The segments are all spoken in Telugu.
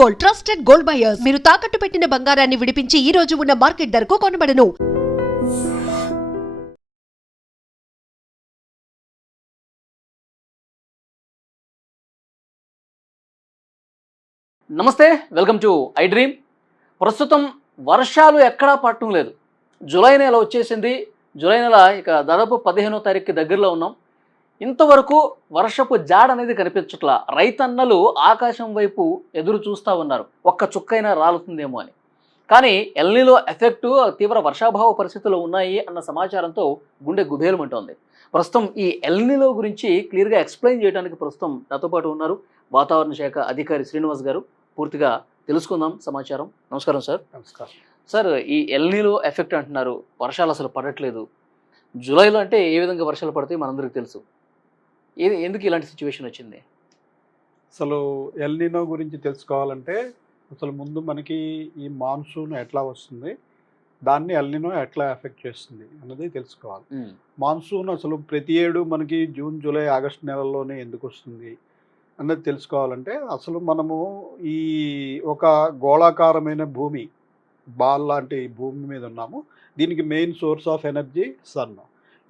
Gold, trusted gold buyers. మీరు తాకట్టు పెట్టిన బంగారాన్ని విడిపించి ఈ రోజు ఉన్న మార్కెట్ ధరకు కొనబడను. నమస్తే, వెల్కమ్ టు ఐ డ్రీమ్. ప్రస్తుతం వర్షాలు ఎక్కడా పడటం లేదు. జూలై నెల వచ్చేసింది. జూలై నెల ఇక దాదాపు 15వ తారీఖుకి దగ్గరలో ఉన్నాం. ఇంతవరకు వర్షపు జాడ అనేది కనిపించట్లా. రైతన్నలు ఆకాశం వైపు ఎదురు చూస్తూ ఉన్నారు, ఒక్క చుక్కైనా రాలుతుందేమో అని. కానీ ఎల్నిలో ఎఫెక్టు, తీవ్ర వర్షాభావ పరిస్థితులు ఉన్నాయి అన్న సమాచారంతో గుండె గుబేలమంటోంది. ప్రస్తుతం ఈ ఎల్నిలో గురించి క్లియర్గా ఎక్స్ప్లెయిన్ చేయడానికి ప్రస్తుతం నాతో పాటు ఉన్నారు వాతావరణ శాఖ అధికారి శ్రీనివాస్ గారు. పూర్తిగా తెలుసుకుందాం సమాచారం. నమస్కారం సార్. నమస్కారం సార్, ఈ ఎల్నిలో ఎఫెక్ట్ అంటున్నారు, వర్షాలు అసలు పడట్లేదు. జూలైలో అంటే ఏ విధంగా వర్షాలు పడతాయి మనందరికీ తెలుసు. ఎందుకు ఇలాంటి సిచ్యువేషన్ వచ్చింది? అసలు ఎల్నినో గురించి తెలుసుకోవాలంటే అసలు ముందు మనకి ఈ మాన్సూన్ ఎట్లా వస్తుంది, దాన్ని ఎల్నినో ఎట్లా ఎఫెక్ట్ చేస్తుంది అన్నది తెలుసుకోవాలి. మాన్సూన్ అసలు ప్రతి ఏడు మనకి జూన్, జూలై, ఆగస్టు నెలల్లోనే ఎందుకు వస్తుంది అన్నది తెలుసుకోవాలంటే అసలు మనము ఈ ఒక గోళాకారమైన భూమి, బాల్ లాంటి భూమి మీద ఉన్నాము. దీనికి main source of energy sun.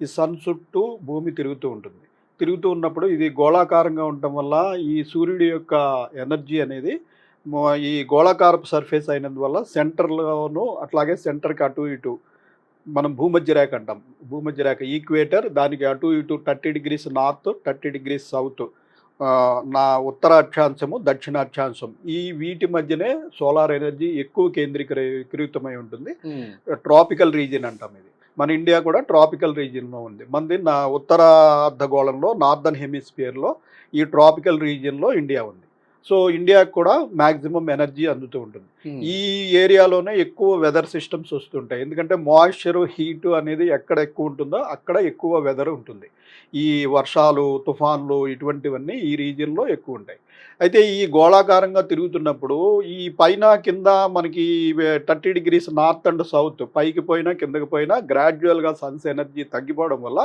ఈ సన్ చుట్టూ భూమి తిరుగుతూ ఉంటుంది. తిరుగుతూ ఉన్నప్పుడు ఇది గోళాకారంగా ఉండటం వల్ల ఈ సూర్యుడి యొక్క ఎనర్జీ అనేది ఈ గోళాకారపు సర్ఫేస్ అయినందువల్ల సెంటర్లోనూ అట్లాగే సెంటర్కి అటు ఇటు మనం భూమధ్య రేఖ అంటాం. భూమధ్య రేఖ ఈక్వేటర్, దానికి అటు ఇటు 30 degrees నార్త్, 30 degrees సౌత్, నా ఉత్తర అక్షాంశము, దక్షిణ అక్షాంశం, ఈ వీటి మధ్యనే సోలార్ ఎనర్జీ ఎక్కువ కేంద్రీకృతమై ఉంటుంది. ట్రాపికల్ రీజియన్ అంటాం. ఇది మన ఇండియా కూడా ట్రాపికల్ రీజియన్లో ఉంది. మనది నా ఉత్తర అర్ధగోళంలో, నార్దర్న్ హెమిస్ఫియర్లో ఈ ట్రాపికల్ రీజియన్లో ఇండియా ఉంది. సో ఇండియాకు కూడా మ్యాక్సిమం ఎనర్జీ అందుతూ ఉంటుంది. ఈ ఏరియాలోనే ఎక్కువ వెదర్ సిస్టమ్స్ వస్తుంటాయి. ఎందుకంటే మాయిశ్చరు, హీటు అనేది ఎక్కడ ఎక్కువ ఉంటుందో అక్కడ ఎక్కువ వెదర్ ఉంటుంది. ఈ వర్షాలు, తుఫాన్లు ఇటువంటివన్నీ ఈ రీజియన్లో ఎక్కువ ఉంటాయి. అయితే ఈ గోళాకారంగా తిరుగుతున్నప్పుడు ఈ పైన కింద మనకి 30 degrees నార్త్ అండ్ సౌత్, పైకి పోయినా కిందకి పోయినా గ్రాడ్యువల్గా సన్స్ ఎనర్జీ తగ్గిపోవడం వల్ల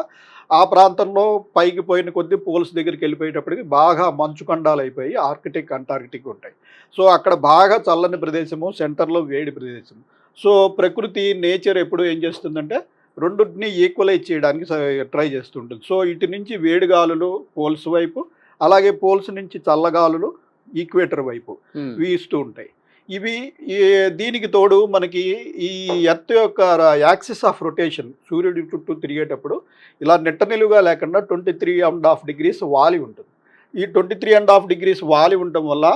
ఆ ప్రాంతంలో పైకి పోయిన కొద్దీ పోల్స్ దగ్గరికి వెళ్ళిపోయేటప్పటికి బాగా మంచు ఖండాలు అయిపోయి ఆర్కిటిక్, అంటార్కిటిక్ ఉంటాయి. సో అక్కడ బాగా చల్లని ప్రదేశము, సెంటర్లో వేడి ప్రదేశం. సో ప్రకృతి, నేచర్ ఎప్పుడు ఏం చేస్తుందంటే రెండింటిని ఈక్వలైజ్ చేయడానికి ట్రై చేస్తుంటుంది. సో ఇటు నుంచి వేడి గాలులు పోల్స్ వైపు, అలాగే పోల్స్ నుంచి చల్లగాలులు ఈక్వేటర్ వైపు వీస్తూ ఉంటాయి. ఇవి దీనికి తోడు మనకి ఈ ఎర్త్ యొక్క యాక్సిస్ ఆఫ్ రొటేషన్ సూర్యుడి చుట్టూ తిరిగేటప్పుడు ఇలా నెట్ట నిలువుగా లేకుండా 23.5 degrees వాలి ఉంటుంది. ఈ 23.5 degrees వాలి ఉండటం వల్ల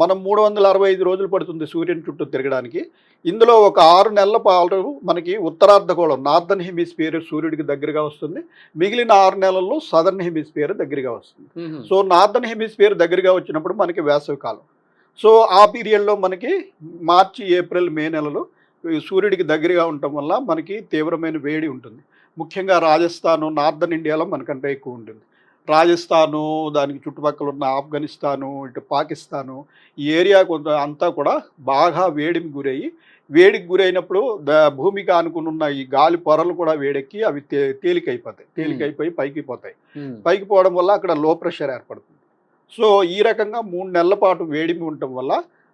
మనం 365 రోజులు పడుతుంది సూర్యుని చుట్టూ తిరగడానికి. ఇందులో ఒక 6 నెలల పాటు మనకి ఉత్తరార్ధగోళం, నార్దర్న్ హెమిస్ఫియర్ సూర్యుడికి దగ్గరగా వస్తుంది. మిగిలిన 6 నెలల్లో సదర్న్ హెమిస్ఫియర్ దగ్గరగా వస్తుంది. సో నార్దర్న్ హెమిస్ఫియర్ దగ్గరగా వచ్చినప్పుడు మనకి వేసవి కాలం. సో ఆ పీరియడ్లో మనకి మార్చి, ఏప్రిల్, మే నెలలు సూర్యుడికి దగ్గరగా ఉండటం వల్ల మనకి తీవ్రమైన వేడి ఉంటుంది. ముఖ్యంగా రాజస్థాను, నార్దర్న్ ఇండియాలో మనకంటే ఎక్కువ ఉంటుంది. రాజస్థాను, దానికి చుట్టుపక్కల ఉన్న ఆఫ్ఘనిస్తాను, ఇటు పాకిస్తాను, ఈ ఏరియా కొంత అంతా కూడా బాగా వేడికి వేడికి గురైనప్పుడు భూమికి ఆనుకుని ఉన్న ఈ గాలి పొరలు కూడా వేడెక్కి అవి తేలికైపోయి పైకి పోతాయి. పైకి పోవడం వల్ల అక్కడ లో ప్రెషర్ ఏర్పడుతుంది. సో ఈ రకంగా 3 నెలల పాటు వేడిమి ఉండటం వల్ల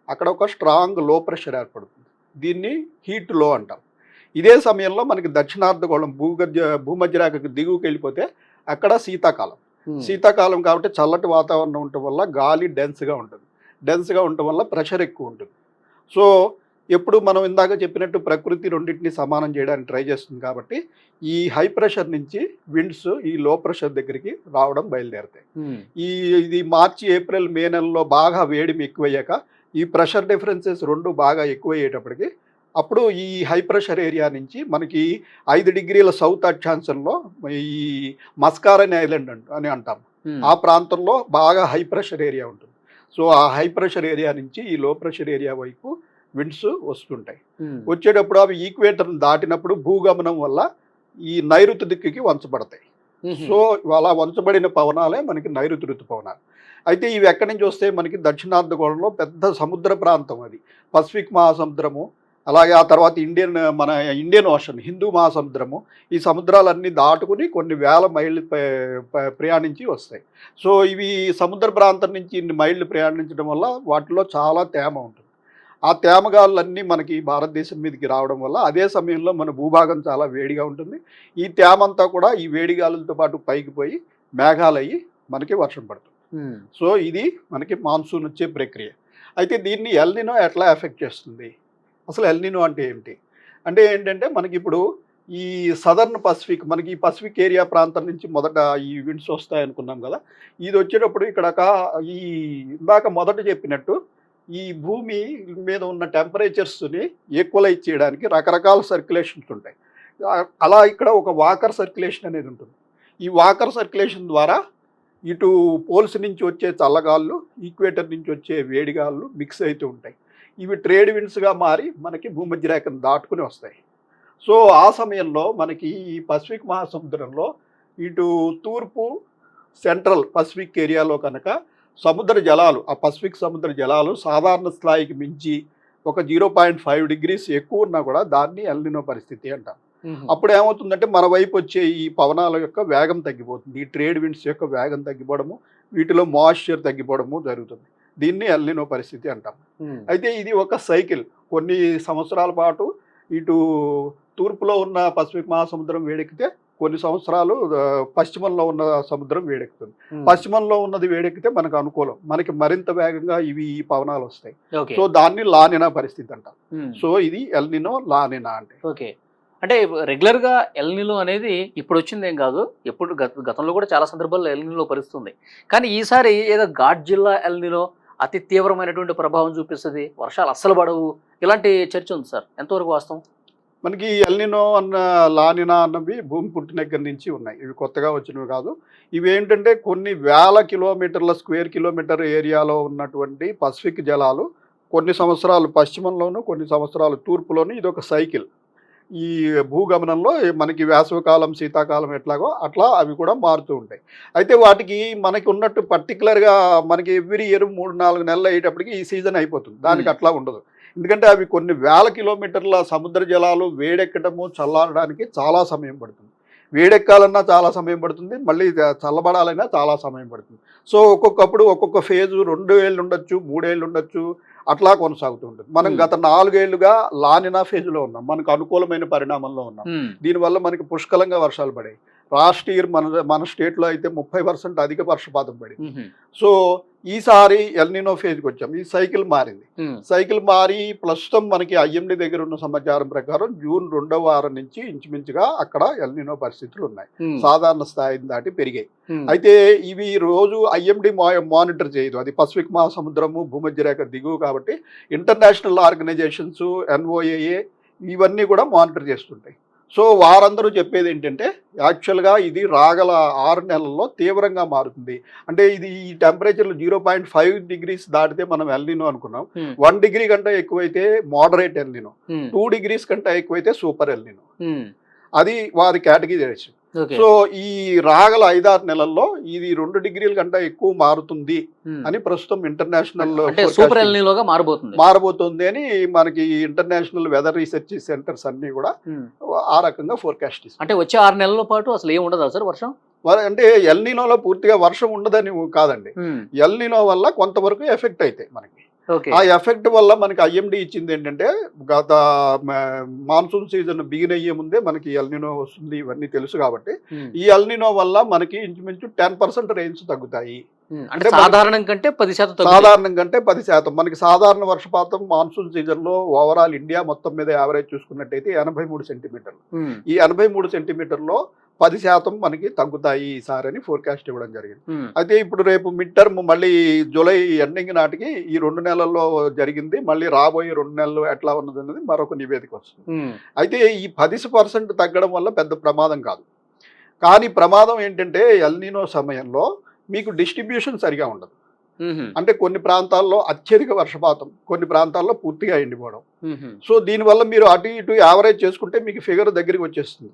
అక్కడ ఒక స్ట్రాంగ్ లో ప్రెషర్ ఏర్పడుతుంది. దీన్ని హీట్ లో అంటాం. ఇదే సమయంలో మనకి దక్షిణార్ధగోళం భూమధ్య రేఖకు దిగువకి వెళ్ళిపోతే అక్కడ శీతాకాలం. శీతాకాలం కాబట్టి చల్లటి వాతావరణం ఉండటం వల్ల గాలి డెన్స్గా ఉంటుంది. డెన్స్గా ఉండటం వల్ల ప్రెషర్ ఎక్కువ ఉంటుంది. సో ఎప్పుడు మనం ఇందాక చెప్పినట్టు ప్రకృతి రెండింటిని సమానం చేయడానికి ట్రై చేస్తుంది. కాబట్టి ఈ హై ప్రెషర్ నుంచి విండ్స్ ఈ లో ప్రెషర్ దగ్గరికి రావడం బయలుదేరుతాయి. ఇది మార్చి, ఏప్రిల్, మే నెలలో బాగా వేడిమి ఎక్కువయ్యాక ఈ ప్రెషర్ డిఫరెన్సెస్ రెండు బాగా ఎక్కువయ్యేటప్పటికి అప్పుడు ఈ హై ప్రెషర్ ఏరియా నుంచి మనకి 5 degrees సౌత్ అక్షాంశంలో ఈ మస్కారన్ ఐలాండ్ అని అంటాం. ఆ ప్రాంతంలో బాగా హై ప్రెషర్ ఏరియా ఉంటుంది. సో ఆ హై ప్రెషర్ ఏరియా నుంచి ఈ లో ప్రెషర్ ఏరియా వైపు విండ్స్ వస్తుంటాయి. వచ్చేటప్పుడు అవి ఈక్వేటర్ని దాటినప్పుడు భూగమనం వల్ల ఈ నైరుతి దిక్కుకి వంచబడతాయి. సో అలా వంచబడిన పవనాలే మనకి నైరుతి ఋతుపవనాలు. అయితే ఇవి ఎక్కడి నుంచి వస్తే మనకి దక్షిణార్ధగోళంలో పెద్ద సముద్ర ప్రాంతం, అది పసిఫిక్ మహాసముద్రము, అలాగే ఆ తర్వాత ఇండియన్ ఓషన్, హిందూ మహాసముద్రము, ఈ సముద్రాలన్నీ దాటుకుని కొన్ని వేల మైళ్ళు ప్రయాణించి వస్తాయి. సో ఇవి సముద్ర ప్రాంతం నుంచి ఇన్ని మైళ్ళు ప్రయాణించడం వల్ల వాటిలో చాలా తేమ ఉంటుంది. ఆ తేమగాళ్ళన్నీ మనకి భారతదేశం మీదకి రావడం వల్ల అదే సమయంలో మన భూభాగం చాలా వేడిగా ఉంటుంది. ఈ తేమ అంతా కూడా ఈ వేడి గాలులతో పాటు పైకి పోయి మేఘాలయ్యి మనకి వర్షం పడుతుంది. సో ఇది మనకి మాన్సూన్ వచ్చే ప్రక్రియ. అయితే దీన్ని ఎల్నినో ఎట్లా ఎఫెక్ట్ చేస్తుంది? అసలు ఎల్నినో అంటే ఏంటి? అంటే ఏంటంటే మనకి ఇప్పుడు ఈ సదర్న్ పసిఫిక్, మనకి ఈ పసిఫిక్ ఏరియా ప్రాంతం నుంచి మొదట ఈ విండ్స్ వస్తాయనుకున్నాం కదా. ఇది వచ్చేటప్పుడు ఇక్కడ ఈ ఇందాక మొదట చెప్పినట్టు ఈ భూమి మీద ఉన్న టెంపరేచర్స్ని ఈక్వలైజ్ చేయడానికి రకరకాల సర్క్యులేషన్స్ ఉంటాయి. అలా ఇక్కడ ఒక వాకర్ సర్క్యులేషన్ అనేది ఉంటుంది. ఈ వాకర్ సర్క్యులేషన్ ద్వారా ఇటు పోల్స్ నుంచి వచ్చే చల్లగాళ్ళు, ఈక్వేటర్ నుంచి వచ్చే వేడిగాళ్ళు మిక్స్ అవుతూ ఉంటాయి. ఇవి ట్రేడ్ విండ్స్గా మారి మనకి భూమధ్య రేఖను దాటుకుని వస్తాయి. సో ఆ సమయంలో మనకి ఈ పసిఫిక్ మహాసముద్రంలో ఇటు తూర్పు సెంట్రల్ పసిఫిక్ ఏరియాలో కనుక సముద్ర జలాలు, ఆ పసిఫిక్ సముద్ర జలాలు సాధారణ స్థాయికి మించి ఒక 0.5 డిగ్రీస్ ఎక్కువ ఉన్నా కూడా దాన్ని ఎల్నినో పరిస్థితి అంటాం. అప్పుడు ఏమవుతుందంటే మన వైపు వచ్చే ఈ పవనాల యొక్క వేగం తగ్గిపోతుంది. ఈ ట్రేడ్ విండ్స్ యొక్క వేగం తగ్గిపోవడము, వీటిలో మాయిశ్చర్ తగ్గిపోవడము జరుగుతుంది. దీన్ని ఎల్నినో పరిస్థితి అంటాం. అయితే ఇది ఒక సైకిల్. కొన్ని సంవత్సరాల పాటు ఇటు తూర్పులో ఉన్న పసిఫిక్ మహాసముద్రం వేడెక్కితే కొన్ని సంవత్సరాలు పశ్చిమంలో ఉన్న సముద్రం వేడెక్కుతుంది. పశ్చిమంలో ఉన్నది వేడెక్కితే మనకు అనుకూలం, మనకి మరింత వేగంగా ఈ పవనాలు వస్తాయి. సో దాన్ని లానినా పరిస్థితి అంటాం. సో ఇది ఎల్నినో, లానినా అంటే. ఓకే, అంటే రెగ్యులర్గా ఎల్నినో అనేది ఇప్పుడు వచ్చింది ఏం కాదు, ఎప్పుడు గతంలో కూడా చాలా సందర్భాల్లో ఎల్నినో పరిస్థితుంది. కానీ ఈసారి ఏదో ఘాట్ జిల్లా ఎల్నినో అతి తీవ్రమైనటువంటి ప్రభావం చూపిస్తుంది, వర్షాలు అస్సలు పడవు, ఇలాంటి చర్చ ఉంది సార్. ఎంతవరకు వాస్తవం? మనకి ఎల్నినో అన్న, లానినా అన్నవి భూమి పుట్టిన దగ్గర నుంచి ఉన్నాయి. ఇవి కొత్తగా వచ్చినవి కాదు. ఇవి ఏంటంటే కొన్ని వేల కిలోమీటర్ల స్క్వేర్ కిలోమీటర్ ఏరియాలో ఉన్నటువంటి పసిఫిక్ జలాలు కొన్ని సంవత్సరాలు పశ్చిమంలోను, కొన్ని సంవత్సరాలు తూర్పులోను. ఇది ఒక సైకిల్. ఈ భూగమనంలో మనకి వేసవికాలం, శీతాకాలం ఎట్లాగో అట్లా అవి కూడా మారుతూ ఉంటాయి. అయితే వాటికి మనకి ఉన్నట్టు పర్టికులర్గా మనకి ఎవ్రీ ఇయర్ 3-4 నెలలు అయ్యేటప్పటికి ఈ సీజన్ అయిపోతుంది. దానికి అట్లా ఉండదు. ఎందుకంటే అవి కొన్ని వేల కిలోమీటర్ల సముద్ర జలాలు వేడెక్కడము, చల్లారడానికి చాలా సమయం పడుతుంది. వేడెక్కాలన్నా చాలా సమయం పడుతుంది, మళ్ళీ చల్లబడాలన్నా చాలా సమయం పడుతుంది. సో ఒక్కొక్కప్పుడు ఒక్కొక్క ఫేజు 2 ఏళ్ళు ఉండొచ్చు, 3 ఏళ్ళు ఉండొచ్చు, అట్లా కొనసాగుతూ ఉంటుంది. మనం గత 4 ఏళ్లుగా లానినా ఫేజ్లో ఉన్నాం, మనకు అనుకూలమైన పరిణామంలో ఉన్నాం. దీనివల్ల మనకి పుష్కలంగా వర్షాలు పడాయి. లాస్ట్ ఇయర్ మన స్టేట్లో అయితే 30% అధిక వర్షపాతం పడింది. సో ఈసారి ఎల్నినో ఫేజ్కి వచ్చాం. ఈ సైకిల్ మారింది. సైకిల్ మారి ప్రస్తుతం మనకి ఐఎండి దగ్గర ఉన్న సమాచారం ప్రకారం జూన్ 2వ వారం నుంచి ఇంచుమించుగా అక్కడ ఎల్నినో పరిస్థితులు ఉన్నాయి. సాధారణ స్థాయిని దాటి పెరిగాయి. అయితే ఇవి రోజు ఐఎండి మానిటర్ చేయదు. అది పసిఫిక్ మహాసముద్రము, భూమధ్య రేఖ దిగువ కాబట్టి ఇంటర్నేషనల్ ఆర్గనైజేషన్స్, ఎన్ఓఏఏ ఇవన్నీ కూడా మానిటర్ చేస్తుంటాయి. సో వారందరూ చెప్పేది ఏంటంటే యాక్చువల్గా ఇది రాగల 6 నెలల్లో తీవ్రంగా మారుతుంది. అంటే ఇది ఈ టెంపరేచర్లు 0.5 డిగ్రీస్ దాటితే మనం ఎల్నినో అనుకున్నాం. 1 డిగ్రీ కంటే ఎక్కువైతే మోడరేట్ ఎల్నినో, 2 డిగ్రీస్ కంటే ఎక్కువైతే సూపర్ ఎల్నినో. అది వారి కేటగిరీ. సో ఈ రాగల 5-6 నెలల్లో ఇది 2 డిగ్రీల కంటే ఎక్కువ మారుతుంది అని ప్రస్తుతం ఇంటర్నేషనల్ మారబోతుంది అని మనకి ఇంటర్నేషనల్ వెదర్ రీసెర్చ్ సెంటర్స్ అన్ని కూడా ఆ రకంగా ఫోర్కాస్ట్ ఇస్తారు. అంటే వచ్చే 6 నెలల పాటు అసలు ఏం ఉండదా సార్ వర్షం? అంటే ఎల్నినోలో పూర్తిగా వర్షం ఉండదని కాదండి. ఎల్నినో వల్ల కొంతవరకు ఎఫెక్ట్ అవుతాయి మనకి. ఆ ఎఫెక్ట్ వల్ల మనకి ఐఎండి ఇచ్చింది ఏంటంటే గత మాన్సూన్ సీజన్ బిగిన్ అయ్యే ముందే మనకి ఎల్నినో వస్తుంది, ఇవన్నీ తెలుసు కాబట్టి ఈ ఎల్నినో వల్ల మనకి ఇంచుమించు 10% రేంజ్ తగ్గుతాయి. అంటే సాధారణం కంటే 10%. సాధారణం కంటే 10%. మనకి సాధారణ వర్షపాతం మాన్సూన్ సీజన్ లో ఓవరాల్ ఇండియా మొత్తం మీద యావరేజ్ చూసుకున్నట్టయితే 83 సెంటీమీటర్లు. ఈ 83 సెంటీమీటర్లో 10% మనకి తగ్గుతాయి ఈసారి అని ఫోర్కాస్ట్ ఇవ్వడం జరిగింది. అయితే ఇప్పుడు రేపు మిడ్ టర్మ్ మళ్ళీ జూలై ఎండింగ్ నాటికి ఈ 2 నెలల్లో జరిగింది, మళ్ళీ రాబోయే 2 నెలలు ఎట్లా ఉన్నది అన్నది మరొక నివేదిక వస్తుంది. అయితే ఈ 10% తగ్గడం వల్ల పెద్ద ప్రమాదం కాదు. కానీ ప్రమాదం ఏంటంటే ఎల్నినో సమయంలో మీకు డిస్ట్రిబ్యూషన్ సరిగా ఉండదు. అంటే కొన్ని ప్రాంతాల్లో అత్యధిక వర్షపాతం, కొన్ని ప్రాంతాల్లో పూర్తిగా ఎండిపోవడం. సో దీనివల్ల మీరు అటు ఇటు యావరేజ్ చేసుకుంటే మీకు ఫిగర్ దగ్గరికి వచ్చేస్తుంది,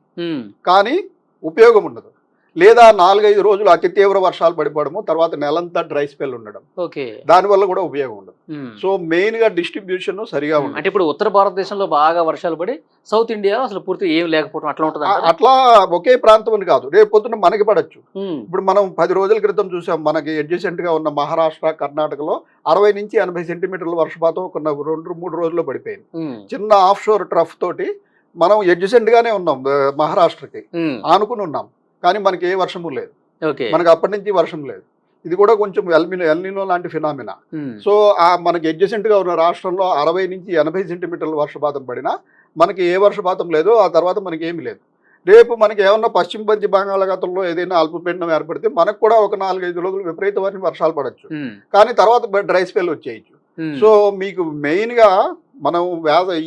కానీ ఉపయోగం ఉండదు. లేదా 4-5 రోజులు అతి తీవ్ర వర్షాలు పడిపోవడము, తర్వాత నెలంతా డ్రై స్పెల్ ఉండడం, ఓకే. దానివల్ల కూడా ఉపయోగం ఉండదు. సో మెయిన్గా డిస్ట్రిబ్యూషన్ సరిగా అంటే ఉండదు. ఇప్పుడు ఉత్తర భారతదేశంలో బాగా వర్షాలు పడి సౌత్ ఇండియాలో అసలు పూర్తి ఏం లేకపోవడం అట్లా ఉంటుంది. అట్లా ఒకే ప్రాంతం అని కాదు, రేపు పొద్దున మనకి పడచ్చు. ఇప్పుడు మనం 10 రోజుల క్రితం చూసాం, మనకి అడ్జసెంట్ గా ఉన్న మహారాష్ట్ర, కర్ణాటకలో 60 నుంచి 80 సెంటీమీటర్ల వర్షపాతం ఒక 2-3 రోజుల్లో పడిపోయింది. చిన్న ఆఫ్ షోర్ ట్రఫ్ తోటి మనం అడ్జసెంట్ గానే ఉన్నాం, మహారాష్ట్రకి ఆనుకుని ఉన్నాం, కానీ మనకి ఏ వర్షము లేదు. మనకి అప్పటి నుంచి వర్షం లేదు. ఇది కూడా కొంచెం ఎల్నినో లాంటి ఫినామినా. సో మనకి అడ్జసెంట్ గా ఉన్న రాష్ట్రంలో 60 నుంచి 80 సెంటీమీటర్ల వర్షపాతం పడినా మనకి ఏ వర్షపాతం లేదు, ఆ తర్వాత మనకి ఏమి లేదు. రేపు మనకి ఏమన్నా పశ్చిమ మధ్య బంగాళాఖాతంలో ఏదైనా అల్పపీడనం ఏర్పడితే మనకు కూడా ఒక 4-5 రోజులు విపరీతమైన వర్షాలు పడవచ్చు, కానీ తర్వాత డ్రై స్పెల్ వచ్చేయచ్చు. సో మీకు మెయిన్గా మనం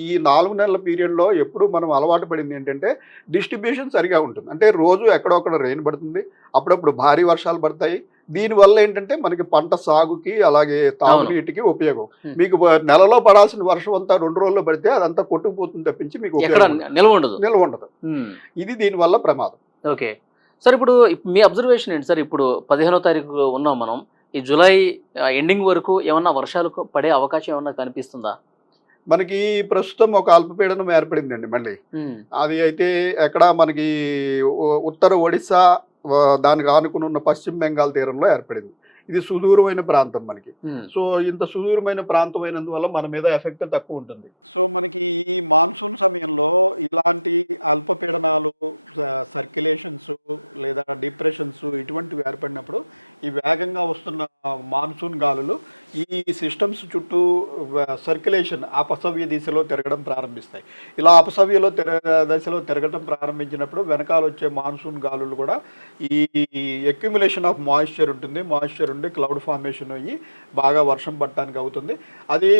ఈ 4 నెలల పీరియడ్లో ఎప్పుడు మనం అలవాటు పడింది ఏంటంటే డిస్ట్రిబ్యూషన్ సరిగా ఉంటుంది. అంటే రోజు ఎక్కడొక్కడ రెయిన్ పడుతుంది, అప్పుడప్పుడు భారీ వర్షాలు పడతాయి. దీనివల్ల ఏంటంటే మనకి పంట సాగుకి అలాగే తాగునీటికి ఉపయోగం. మీకు నెలలో పడాల్సిన వర్షం అంతా 2 రోజుల్లో పడితే అదంతా కొట్టుకుపోతుంది తప్పించి మీకు నిల్వ ఉండదు. ఇది దీనివల్ల ప్రమాదం. ఓకే సార్, ఇప్పుడు మీ అబ్జర్వేషన్ ఏంటి సార్? ఇప్పుడు 15వ తారీఖు ఉన్నాం మనం. ఈ జూలై ఎండింగ్ వరకు ఏమన్నా వర్షాలు పడే అవకాశం ఏమన్నా కనిపిస్తుందా? మనకి ప్రస్తుతం ఒక అల్పపీడనం ఏర్పడిందండి మళ్ళీ. అది అయితే ఎక్కడ మనకి ఉత్తర ఒడిశా దానికి ఆనుకుని ఉన్న పశ్చిమ బెంగాల్ తీరంలో ఏర్పడింది. ఇది సుదూరమైన ప్రాంతం మనకి. సో ఇంత సుదూరమైన ప్రాంతం అయినందువల్ల మన మీద ఎఫెక్ట్ తక్కువ ఉంటుంది. సో మనకి ఈ మాన్సూన్ సమయంలో ఇలాంటి అల్పపీడనాలు, సర్క్యులేషన్స్ లేదా డిప్రెషన్స్ ఇటువంటివి ఏర్పడినప్పుడు ఈ వేగంగా వస్తున్న మాన్సూన్ గాలులు ఈ సిస్టమ్స్ చుట్టూ సర్క్యులేషన్ అపసవ్య దిశలో తిరగడం ప్రారంభిస్తాయి. ఇలా అపసవ్యలో దశలో తిరగడం ప్రారంభించినప్పుడు వెనకాల వచ్చే మాన్సూన్ గాలులు కూడా ఈ అక్యుములేషన్ ఆఫ్ మాయిశ్చర్ ఉంటుంది, మాయిశ్చర్ ఉండి క్లౌడ్ ఫార్మేషన్ అయ్యి బాగా వర్షం పడటానికి అవుతుంది. అదే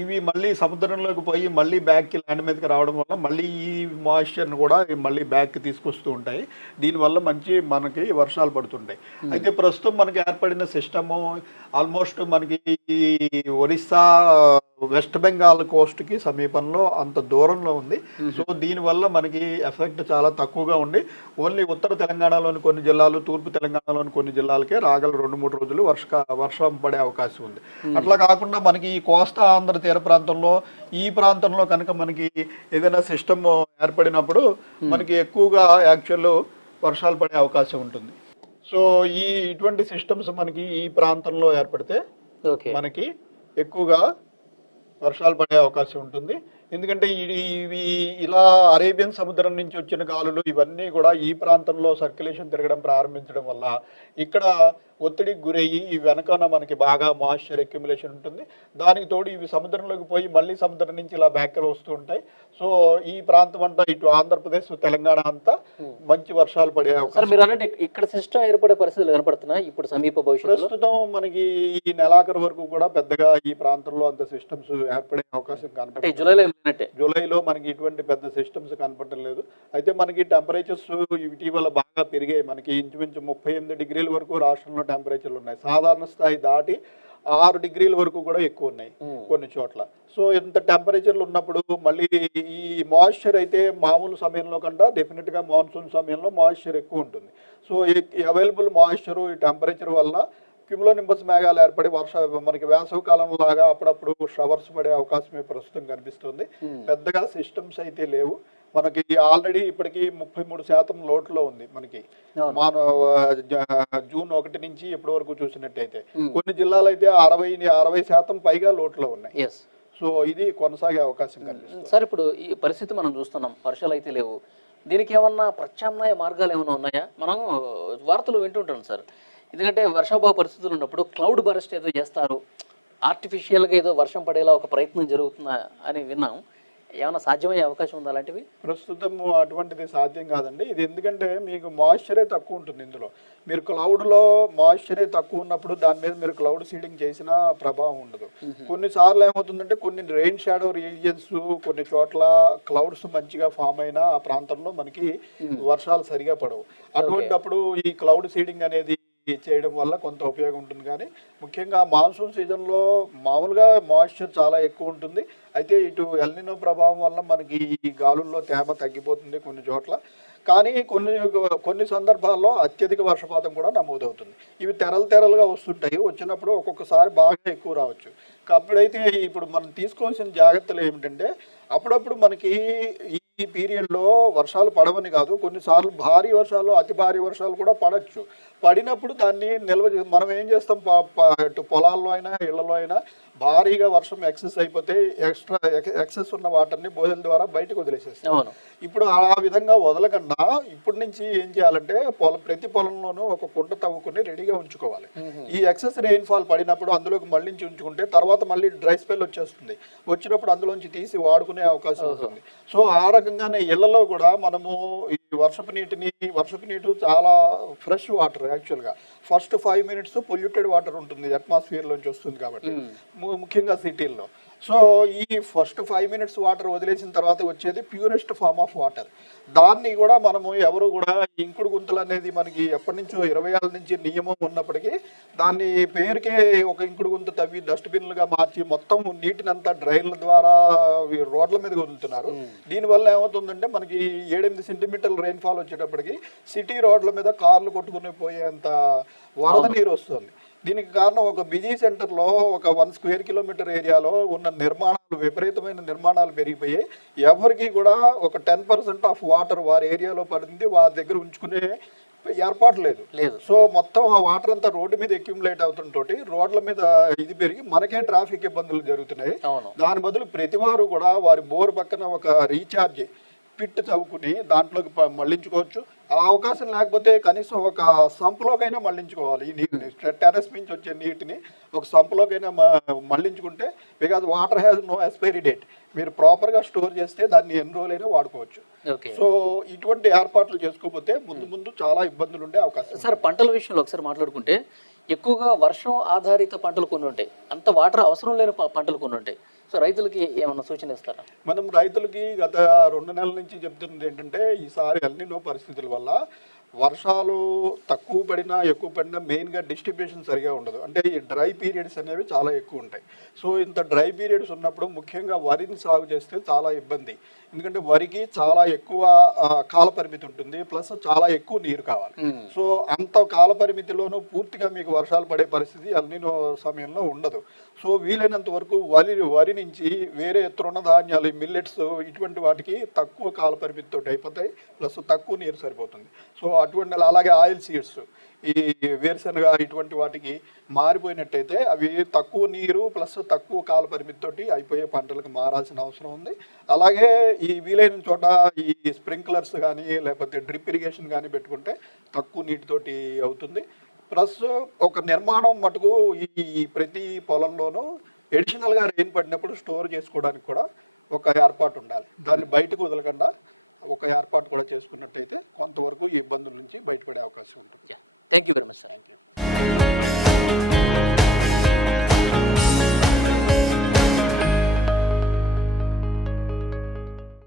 ఇవి మళ్ళీ సముద్రంలోకి పోయి మళ్ళీ బ్యాక్కి ల్యాండ్ మీదకి రావడం వల్ల మళ్ళీ ఈ మాయిశ్చర్ని కూడా మళ్ళీ బ్యాక్కి తీసుకొస్తూ ఉంటాయి. దీనివల్ల మనకి వర్షాలు పడుతుంటాయి. అయితే ప్రస్తుతం మనకి ఏర్పడిన సిస్టము ఆల్మోస్ట్ మనకి ఒరిస్సా, వెస్ట్ బెంగాల్ కోస్ట్కి సమీపంలో అంత దూరంలో ఉంది. సో దీనివల్ల మనకి ఎఫెక్ట్ చాలా తక్కువగా ఉండి ఓన్లీ ఉత్తర తెలంగాణలోని కొన్ని జిల్లాలు, తూర్పు తెలంగాణలోని కొన్ని జిల్లాలకే రాగల 2-3 రోజులు వర్షం పడే అవకాశం ఉంది. అట్లా కాకుండా మనకి ఈ కోస్తా ఆంధ్ర తీర ప్రాంతంలో ఈ ప్రాంతంలో కనుక మనకి ఏదైనా సిస్టమ్ ఏర్పడినప్పుడు మనకి ఎక్కువగా యాక్చువల్ వర్షాలు పడే అవకాశం ఉంటుంది. సో ఇటువంటి సిస్టమ్స్ మనకి ఈ ప్రాంతంలో ఏర్పడితే మనకి ఎక్కువగా వర్షాలు పడే అవకాశం ఉంటుంది. ఎందుకంటే ఇవి ఇలా అరేబియన్ సముద్రం నుంచి వచ్చిన గాలులు ఇవన్నీ కూడా ఈ ప్రాంతంలో సర్క్యులేషన్ తిరగడం ప్రారంభించడం వల్ల ఇక్కడ ఒత్తిడికి గురయ్యి ఈ వెనకాల మనకి బాగా మాయిశ్చర్ అక్యుములేషన్ ఉంటుంది. దానికి తోడు ఇవి సముద్రంలోకి పోయి మళ్ళీ సముద్రం నుంచి ఇలా బ్యాక్ వస్తూ ఉంటాయి. సో ఈ ప్రాంతం అంతా ఇటు ఆంధ్రప్రదేశ్, తెలంగాణ అంతా మంచి వర్షాలు పడే అవకాశం. మీరు అన్నట్టు ఇక్కడ సిస్టమ్ ఏర్పడే పరిస్థితులు కనపడుతున్నాయి ఇప్పుడు సమీప భవిష్యత్తు. ప్రస్తుతం మనకి ఈ నెలాఖరు వరకు కూడా పెద్దగా ఈ ప్రాంతంలో అంత సిస్టమ్స్ ఏర్పడే అవకాశం కనపడుతుంది. జూలైలో మనకి ఇటువంటి పెద్ద సిస్టమ్స్ కనపడటం లేదు. అయితే మనకి టెంపరేచర్స్ ఇటీవల బాగా పెరిగాయి. మనకి ఇంచుమించు 38 డిగ్రీల వరకు రాష్ట్రంలో టెంపరేచర్లు ఉన్నాయి. సాధారణ స్థాయి దాటి 6 డిగ్రీల వరకు కూడా ఎక్కువ ఉన్నాయి కొన్ని చోట్ల. సో ఇంత టెంపరేచర్లు ఉన్నప్పుడు మళ్ళీ ఈ మాయిశ్చర్ అయితే మామూలు సమయంలో కంటే డెఫినెట్గా మాన్సూన్ సమయంలో మాయిశ్చర్ ఎక్కువ ఉంటుంది. సో ఈ అవైలబుల్ మాయిశ్చర్, ఈ టెంపరేచర్ వల్ల క్యుములోనింబస్ మేఘాలు ఏర్పడి మనకి వేసవి కాలం లాగా అప్పుడప్పుడు షవర్స్ పడే అవకాశమే ప్రస్తుతం కనిపిస్తుంది. పెద్దగా సిస్టమ్స్ అయితే లేవు. మనకి ఆల్రెడీ ఇప్పటికీ 33% లోట్లో ఉంది మనకి జూన్ 1 నుంచి ఇప్పటి వరకు చూసినట్టయితే. కొన్ని జిల్లాలు అయితే 60% పైగా లోట్లో ఉన్నాయి. సో ఇది కొనసాగే అవకాశం కనిపిస్తుంది. సార్, ఇప్పుడు ఈ పరిస్థితి మనం చూస్తున్నాం, వర్షాలు అయితే లేవు. దీనికి ఏమన్నా ప్రత్యామ్నాయ మార్గాలు ఏమైనా ఉన్నాయా? మనం వార్తలు వింటుంటాం సార్. ఎందుకంటే వర్షాభావ పరిస్థితులు ఉన్నప్పుడు క్లౌడ్ బరస్ట్ ఏదో చేస్తారు, ఆర్టిఫిషియల్గా ఏదో వర్షం పడేలా ఒక ప్రయత్నం జరుగుతుందా అని విన్నాం. ఏమైనా సాధ్యమయ్యే అవకాశం ఉందా అలాంటివి? ప్రస్తుతం అటువంటిది సాధ్యం కాదండి. ఇది ఎందుకంటే మీకు మాయిశ్చరే తక్కువ ఉంటుంది. ఇందులో మీరు క్లౌడ్లో మాయిశ్చరే తక్కువ ఉన్నప్పుడు దాని మీద మీరు క్లౌడ్ సీడింగ్ చేసినా ప్రభావం ఉండదు. కొన్నిసార్లు ఏమవుతుందంటే కొన్ని రెయిన్ షాడో రీజియన్స్, కొన్ని చోట్ల క్లౌడ్స్ మంచిగా ఫామ్ అయినా ఆ ప్రాంతంలో మనకి వర్షాలు సరిగా పడవు. అటువంటిప్పుడు ఈ క్లౌడ్ సీడింగ్ అనేది చేయడం వల్ల కొంత ఉపయోగం ఉంటుంది. కానీ ముఖ్యంగా మాన్సూన్ సీజన్లో మామూలుగా మాయిశ్చర్ చాలా ఎక్కువ ఉంటుంది. అయితే ఇటు ఎల్నినో ప్రభావం వల్ల మనకి ఈ గాలుల్లో తేమ తగ్గిపోతుంది కొన్ని చోట్ల. కానీ కొన్ని సందర్భాల్లో అత్యధిక వర్షపాతం కూడా నమోదవుతుంది. ఇవి తెరలుగా వస్తుంటాయి. వచ్చినప్పుడు ఒక్కొక్కసారి బాగా ఎక్కువ రావచ్చు. అప్పుడైతే ఇప్పుడు మనం తీసుకోవాల్సిన జాగ్రత్తలు ఏమిటంటే, అప్పుడప్పుడు మనకి ఈ పీరియడ్లో వర్షాలు పడవని కాదు, కొన్నిసార్లు భారీ వర్షాలు, అతి భారీ వర్షాలు కూడా పడవచ్చు. పడినప్పుడు దాన్ని మనం ఏం చేస్తాం, ఇటు పొలాల్లో అయినా ఇళ్లలో అయినా భారీగా వర్షం ఎక్సెస్ అయిపోతే ఎక్సెస్ ఉన్న వాటర్ని బోధల ద్వారా బయటకు వదిలేసేస్తాం. ఇప్పుడు ఆ విధంగా వదలకుండా ఇప్పటి నుంచి ఏం చేయాలంటే, ప్రతి పొలంలోనూ ఒక కుంట తవ్వుకుని రెడీగా ఉంచుకోవాలి. ఈ ఎక్సెస్ రెయిన్ఫాల్ పడినప్పుడు అందులోకి మళ్ళించి ఉంచుకుంటే తర్వాత మళ్ళీ డ్రై స్పెల్ వచ్చేస్తుంది. వచ్చినప్పుడు అందులోంచి తీసి వాడుకునే అవకాశం ఉంటుంది. సో ఆ రకంగానే ఇళ్లలో కూడా మనము ఈ వర్షపు నీరు చాలా ఫ్రెష్ వాటర్. యాక్చువల్గా ఫస్ట్ 5 minutes పొల్యూటెడ్ వాటర్ ఉంటుంది, అట్మాస్ఫియర్లోంచి వస్తుంది కాబట్టి, ముఖ్యంగా సిటీల్లో. సో ఈ ఫస్ట్ 5 minutes వాటర్ వదిలేసిన తర్వాత వచ్చేది ప్యూరెస్ట్ ఫార్మ్ ఆఫ్ వాటర్. దాన్ని కూడా మనము ఎవరు కూడా ఇంకుడు గుంతలు అనేది మనకి ఎప్పటి నుంచో 20 ఏళ్ళ నుంచి నియమం ఉన్నప్పటికీ దాన్ని పేరుకే ఒక ఇంకుడు గుంత తవ్వి డస్ట్బిన్లుగా మార్చి మొత్తం నీటినంతా డ్రైన్ల ద్వారా రోడ్ల మీద వదులుతున్నారు. దీనివల్ల ఏమవుతుందంటే మనకి 7-8 సెంటీమీటర్ల రెయిన్ఫాల్ వచ్చేటప్పటికి సిటీ రోడ్ల మీద కార్లు కొట్టుకుని పోయేంత వరద నీరు వస్తుంది. దీనికి కారణం ఒక బిజీ సెంటర్లో ఒక 1 square kilometer ఏరియాలో ఉన్న విపరీతమైన నిర్మాణాలు పెరిగిపోయి ఎవరికి కూడా ఒక 10% ఆఫ్ వాటర్ వారి ఏరియాలో పడింది, వారి దగ్గర ఉంచుకునే ఏర్పాటు లేదు. సో మొత్తం ఆ వాటర్ అంతా రోడ్డు మీద అక్యుములేట్ అవుతుంటోటి రోడ్ల మీద ఇది పెరిగి మనకే ట్రాఫిక్ ఇబ్బందులు జరుగుతున్నాయి. దాని బదులు ప్రతి వారు కూడా వారి బోర్ పక్కన ఒక రీఛార్జ్ పిట్ చదువుకుని దాంట్లోకి మళ్లించుకోవచ్చు. ఆ అవకాశం లేకపోతే కనీసం ఒక సంపులోకైనా మళ్లించుకోవాలి. ఈ నీటిని టెర్రస్ నుంచి వచ్చే నీటిని ఒక సంపులోకైనా మళ్లించుకుంటే, because water has no expiry date. మీరు ప్రాపర్గా స్టోర్ చేస్తే దాన్ని ఎన్ని రోజులైనా వాడుకోవచ్చు. సో ఇటువంటి ఏర్పాట్లు చేసుకోకపోతే ముందు చాలా ఇబ్బందులు ఉండే అవకాశం. సార్, పంటల విషయంలో ఒకసారి మాట్లాడుకుంటే, ఎక్కువగా వర్షం ఆధారిత పంటలు కొన్ని ఉంటాయి, అంత వాటర్ అవసరం లేని పంటలు కొన్ని ఉంటాయి. సో రైతులకి ఏమన్నా సూచన ఇస్తారా? మనం రైతులకి గత 2 నెలల నుంచి చెప్తున్నది ఏంటంటే, ఈసారి ఎల్నినో పరిస్థితుల వల్ల వర్షాలు తక్కువ పడినా ఎక్కువ పడినా మెయిన్గా డిస్ట్రిబ్యూషన్ సరిగా ఉండదు. అంటే ఈ డ్రై పీరియడ్స్ అనేవి చాలా ఎక్కువ ఉంటాయి. సో ఇంత డ్రై పీరియడ్స్ ఉన్నప్పుడు ముఖ్యంగా వరిని సాగు చేస్తే చాలా ఇబ్బంది. ఎందుకంటే వరికి చాలా ఎక్కువ కాల పరిమితి ఉంటుంది, ప్లస్ చాలా ఎక్కువ నీరు కావాలి. సో అంత కాల పరిమితిలోనూ పూర్తిగా మీకు వర్షాలు పడే పరిస్థితి ఎల్నినో సమయంలో ఉండదు. సో వీలైనంత వరకు వరి నుంచి వేరే తృణధాన్యాలు, మిల్లెట్స్, ఇటువంటి వాటికి తక్కువ కాల పరిమితితో అయిపోతాయి, ప్లస్ తక్కువ నీరు సరిపోతుంది. సో అటువంటి అలాగే ఆయిల్ సీడ్స్, ఈ వేరుశనగ, ఇటువంటి వాటికి మారిపోయినట్టయితే అవి తక్కువ నీరు ప్లస్ తక్కువ కాల పరిమితితోటి అయిపోయే పంటలకు మారాల్సిన అవసరం ఉంది. అలాగే ఈ వీలైన చోట ఈ స్ప్రింక్లర్స్ కానీ లేకపోతే డ్రిప్ ఇరిగేషన్ కానీ పెట్టుకుంటే తక్కువ నీటితోటి అవుతుంది. ప్లస్ ఒక నిర్మాణం మటుకు ఈ ప్రతి పొలంలోనూ ఎడిషనల్గా రెయిన్ పడినప్పుడు స్టోర్ చేసుకోవడానికి కూడా ఒక ఏర్పాటు ఉండాలి. దాన్ని బయటకు వదలకుండా ఒక ఏర్పాటు కూడా చేసుకున్నట్టయితే కొంతవరకు ఈ ఇబ్బందుల నుంచి బయటపడే అవకాశం ఉంటుంది. Thank you very much sir. Thank you.